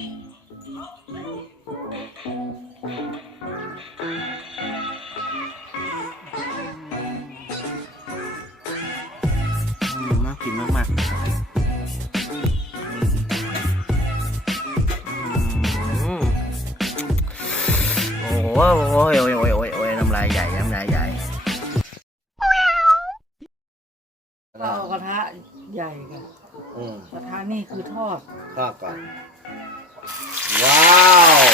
อืมน่ากินมากๆโอ้โหโอ้ยโอ้ยโอ้ยโอ้ยโอ้ยน้ำลายใหญ่ น้ำลายใหญ่ก็เอากระทะใหญ่กันกระทะนี่คือทอด ทอดก่อน ว้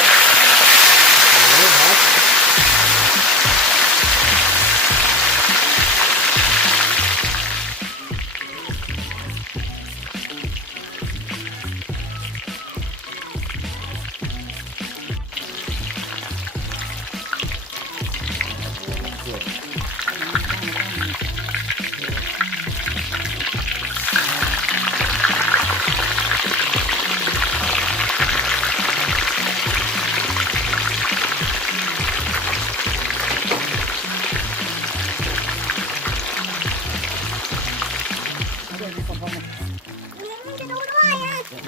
อม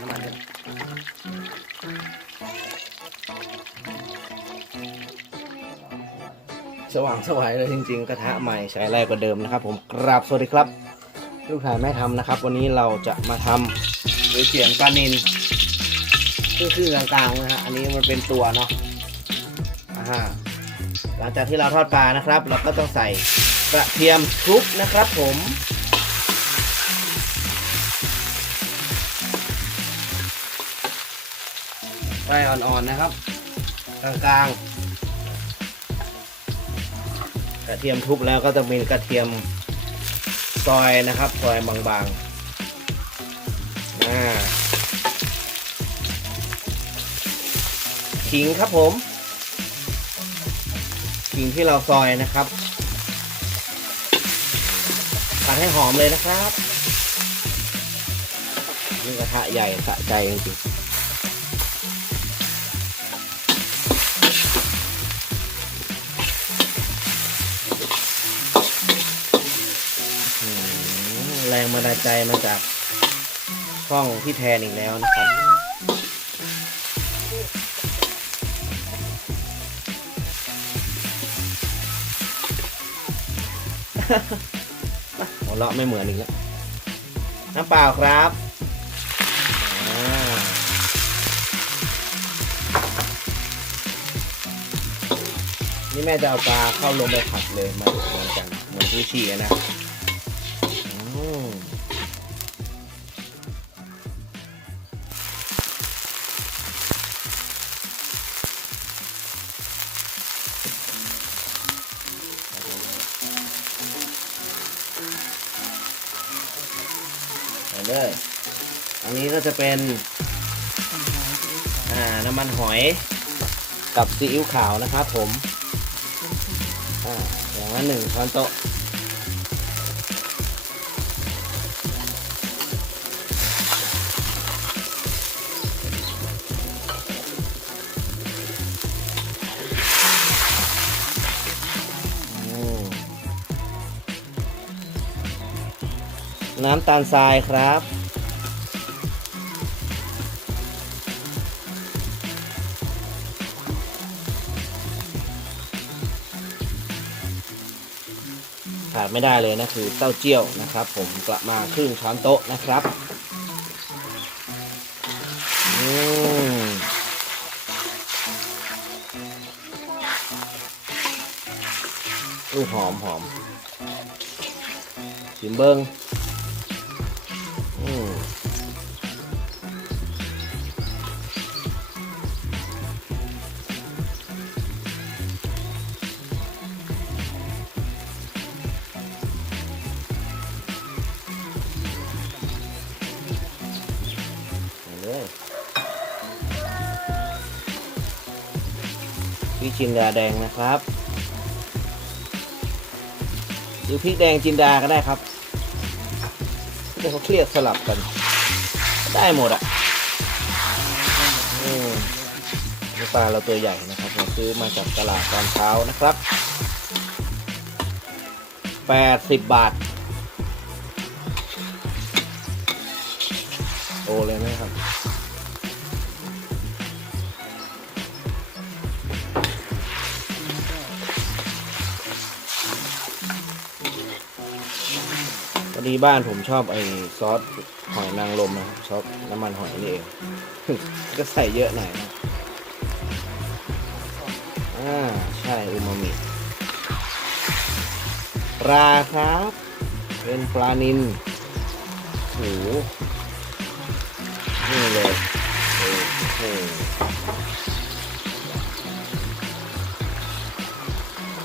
น้ำมันด้วยสว่างสวายเลยจริง ๆ กระทะใหม่ใช้แรงกว่าเดิมนะครับผมกราบสวัสดีครับ ลูกชายแม่ทำนะครับ วันนี้เราจะมาทำหรือเสียงปลานินคือคือกลางๆนะฮะอันนี้มันเป็นตัวเนาะอ่าฮะหลังจากที่เราทอดปลานะครับ เราก็ต้องใส่ กระเทียมทุบนะครับผมไฟอ่อนๆนะครับ กลางๆ กระเทียมทุบแล้วก็จะมีกระเทียมซอยนะครับซอยบางๆอ่าขิงครับผมขิงที่เราซอยนะครับ ผัดให้หอมเลยนะครับนี่กระทะใหญ่สะใจจริงๆแรงบันดาลใจมาจากช่องพี่แทนอีกแล้วนะครับ หัวเราะไม่เหมือนอีกแล้วน้ำเปล่าครับนี่แม่จะเอาปลาเข้าลงไปผัดเลยมาเหมือนกันเหมือนซูชิอะนะอืม เด้ออันนี้ก็จะเป็นอ่าน้ำมันหอยกับซีอิ๊วขาวนะครับผมอ่าอย่างละหนึ่งช้อนโต๊ะ น้ำตาลทรายครับ ขาดไม่ได้เลยนะคือเต้าเจี้ยวนะครับ ผมกระมาครึ่งช้อนโต๊ะนะครับอืมลูกหอมหอมชิมเบิงอื เลยพริกจินดาแดงนะครับ หรือพริกแดงจินดาก็ได้ครับเดี๋ยวเขาเครียดสลับกัน ได้หมดอะนี่ปลาเราตัวใหญ่นะครับเราซื้อมาจากตลาดตอนเช้านะครับ 80 บาท ตเลยไหมครับพอดีบ้านผมชอบไอ้ซอสหอยนางรมนะครับชอบน้ำมันหอยนี่เอง ก็ใส่เยอะหน่อยนะอ่าใช่อูมามิปลาครับ เป็นปลานินโอ้ นี่เลยโอ้โห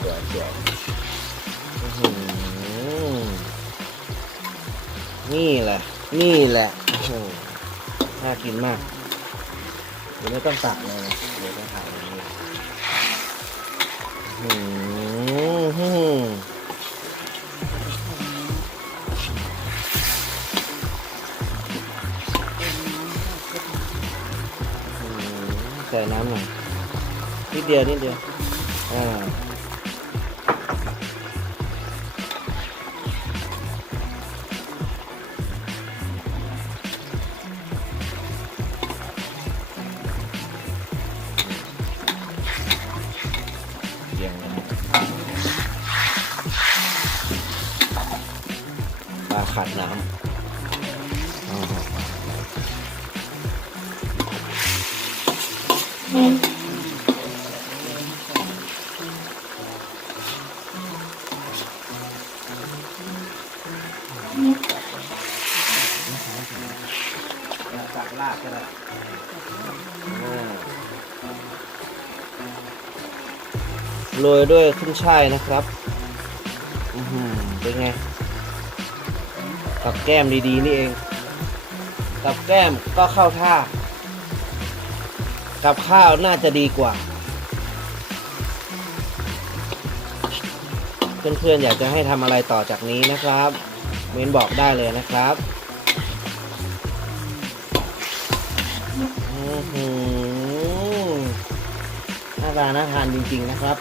สวยสวยอื้อหือนี่แหละ นี่แหละโอ้โหน่ากินมากเดี๋ยวไม่ต้องตักเลยนะเดี๋ยวต้องถ่ายอย่างนี้อื้อ ส่น้ำหน่อยนิดเดียวนิดเดียวอ่าเยี่ยมเลยปลาขาดน้ำ ตักลาดก็ได้โรยด้วยขึ้นช่ายนะครับ อือหือเป็นไง กับแก้มดีๆ นี่เอง กับแก้มก็เข้าท่า กับข้าวน่าจะดีกว่า เพื่อนๆ อยากจะให้ทำอะไรต่อจากนี้นะครับ เมนบอกได้เลยนะครับอื้อหือหน้าตาน่าทานจริง ๆ นะครับ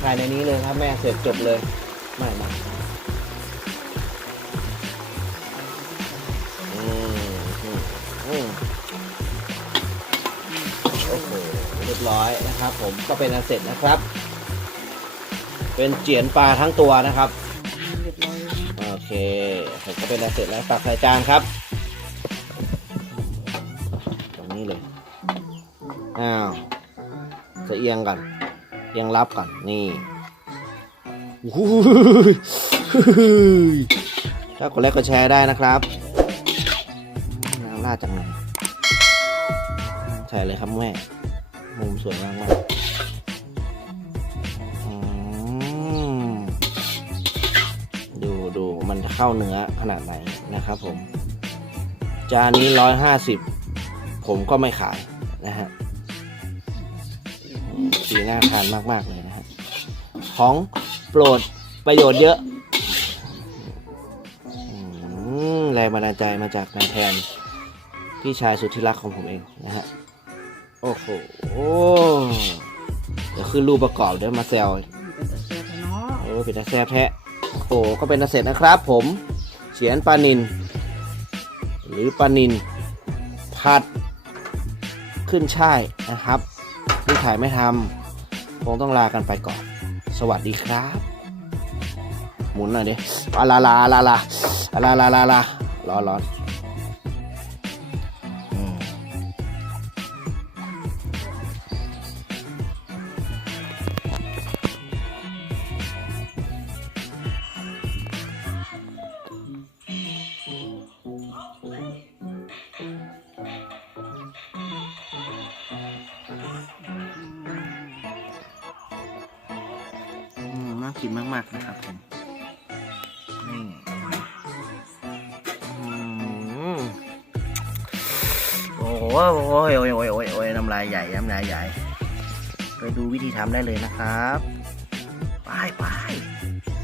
ถ่ายในนี้เลยครับแม่เสร็จจบเลยไม่ไม่โอ้โหเรียบร้อยนะครับ ผมก็เป็นอันเสร็จนะครับ เป็นเจียนปลาทั้งตัวนะครับ ผมก็เป็นอันเสร็จแล้วตักใส่จานครับ ตรงนี้เลย อ้าว จะเอียงก่อนเอียงรับก่อน นี่ถ้ากดไลค์กดแชร์ได้นะครับน้ำลาดจากไหนใช่เลยครับแม่ มุมสวยมากมาก เข้าเนื้อขนาดไหนนะครับผม จานนี้ร้อยห้าสิบผมก็ไม่ขายนะฮะอืมสีน่าทานมาก ๆ เลยนะฮะของโปรดประโยชน์เยอะอืมแรงบันดาลใจมาจากนายแทนพี่ชายสุดที่รักของผมเองนะฮะ โอ้โหเดี๋ยวขึ้นรูปประกอบเดี๋ยวมาแซวเป็นตะเกียบเนาะโอ้เป็นตาแซ่บแท้ โอ้โหก็เป็นตาเสร็จนะครับผมเฉียนปลานิน หรือปลานิน ผัด ขึ้นช่ายนะครับนี่ถ่ายไม่ทำคงต้องลากันไปก่อน สวัสดีครับ หมุนหน่อยดิลาลาลาลาลาลาลาลาลาร้อนร้อน กินมากๆนะครับผมนี่โอ้โหโอ้ยโอ้ยโอ้ยโอ้ยโอ้ยน้ำลายใหญ่น้ำลายใหญ่ ไปดูวิธีทำได้เลยนะครับ ไปไป